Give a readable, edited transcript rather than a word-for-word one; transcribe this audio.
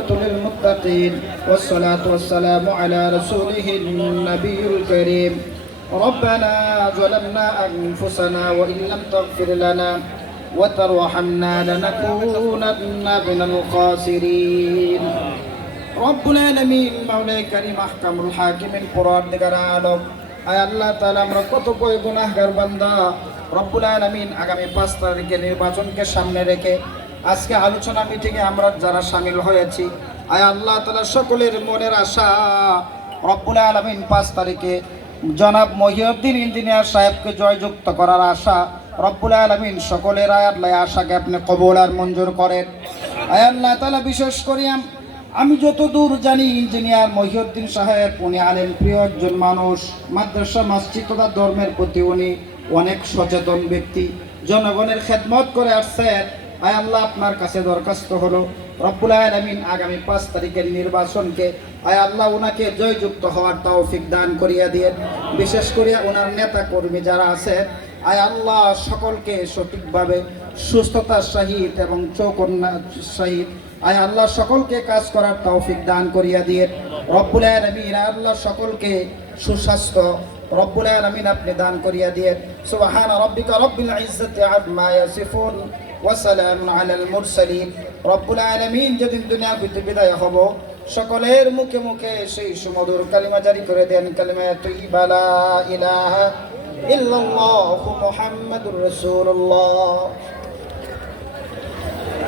للمتقين والصلاة والسلام على رسوله النبي الكريم ربنا ظلمنا أنفسنا وإن لم تغفر لنا وترحمنا لنكونن من الخاسرين رب العالمين مولاي كريم أحكم الحاكمين পরওয়ারদিগার আলম আয় আল্লাহ তাআলা আমরা কত বড় গুনাহগার বান্দা রব্বুল আলামিন আগামী 5 তারিখে নির্বাচনকে সামনে রেখে আজকে আলোচনা মিটিংয়ে আমরা যারা শামিল হয়েছি আয় আল্লাহ তাআলা সকলের মনের আশা রব্বুল আলামিন 5 তারিখে জনাব মহিউদ্দিন ইঞ্জিনিয়ার সাহেবকে জয়যুক্ত করার আশা রব্বুল আলামিন সকলের আল্লাহ আশাকে আপনি কবুল আর মঞ্জুর করেন আয় আল্লাহ তাআলা বিশেষ করে আমি যতদূর জানি ইঞ্জিনিয়ার মহিউদ্দিন সাহেব উনি আলেম প্রিয় একজন মানুষ মাদ্রাসা মসজিদ তথা ধর্মের প্রতি উনি অনেক সচেতন ব্যক্তি জনগণের খেদমত করে আসছেন আয় আল্লাহ আপনার কাছে দরখাস্ত হলো রব্বুল আলামিন আগামী 5 তারিখের নির্বাচনকে আয় আল্লাহ ওনাকে জয়যুক্ত হওয়ার তৌফিক দান করিয়া দিয়ে বিশেষ করে ওনার নেতা কর্মী যারা আছে আয় আল্লাহ সকলকে সঠিকভাবে সুস্থতার সহিত এবং চৌকন্যার সহিত আয় আল্লাহ সকলকে কাজ করার তৌফিক দান করিয়া দিয়ে রব্বুল আলামিন আল্লাহ সকলকে সুস্বাস্থ্য রব্বুল আলামিন আপনি দান করিয়া দিয়ে সুবহান রাব্বিকা রব্বিল ইজ্জাতি আম্মা ইয়াসিফুন ওয়া সালামুন আলাল মুরসালিন রব্বুল আলামিন যেদিন দুনিয়া হইতে বিদায় হব সকলের মুখে মুখে সেই সুমধুর কালিমা জারি করে দেন কালিমা তাইয়্যিবা লা ইলাহা ইল্লাল্লাহু মুহাম্মাদুর রাসূলুল্লাহ।